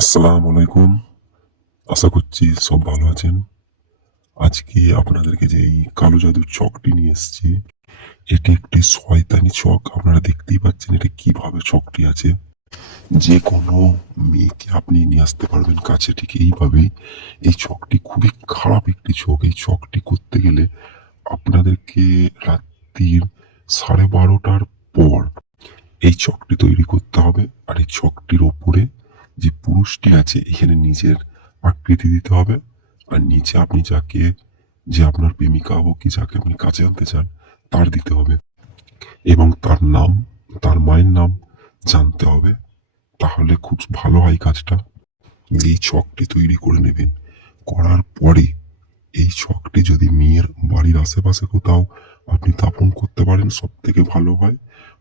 আসসালামু আলাইকুম। আশা করছি সব ভালো আছেন। আজকে আপনাদেরকে যে এই কালো জাদুর চকটি নিয়ে এসেছি, এটি একটি শয়তানি চক। আপনারা দেখতেই পাচ্ছেন এটা কিভাবে চকটি আছে। যে কোনো মেয়েকে আপনি নিয়ে আসতে পারবেন কাছে ঠিক এইভাবেই। এই চকটি খুবই খারাপ একটি চক। এই চকটি করতে গেলে আপনাদেরকে রাত্রির 12:30টার পর এই চকটি তৈরি করতে হবে। আর এই চকটির ওপরে যে পুরুষটি আছে এখানে নিজের আকৃতি দিতে হবে। আর নিচে আপনি যাকে যে আপনার প্রেমিকা হোক কি যাকে আপনি কাছে আনতে চান তার দিতে হবে এবং তার নাম, তার মায়ের নাম জানতে হবে। তাহলে খুব ভালো হয় কাজটা। এই ছকটি তৈরি করে নেবেন। করার পরে এই ছকটি যদি মেয়ের বাড়ির আশেপাশে কোথাও আপনি স্থাপন করতে পারেন সব থেকে ভালো হয়।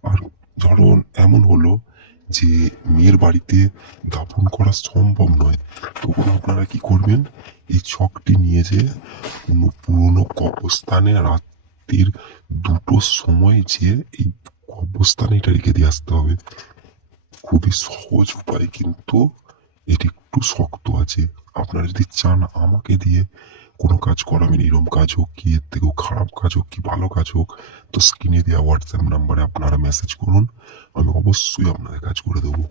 আর ধরুন এমন হলো যে মেয়ের বাড়িতে দাফন করা সম্ভব নয়, তখন আপনারা কি করবেন, এই ছকটি নিয়ে যেয়ে কোনো পুরনো কবরস্থানে রাত্রির 2টোর সময় যেয়ে এই কবরস্থানে এটা রেখে দিয়ে আসতে হবে। খুবই সহজ উপায়, কিন্তু এটি একটু শক্ত আছে। আপনারা যদি চান আমাকে দিয়ে কোনো কাজ করাবেন, এরকম কাজ হোক কি এর থেকেও খারাপ কাজ হোক কি ভালো কাজ হোক, তো স্ক্রিনে দেওয়া হোয়াটসঅ্যাপ নাম্বারে আপনারা মেসেজ করুন, আমি অবশ্যই আপনাদের কাজ করে দেবো।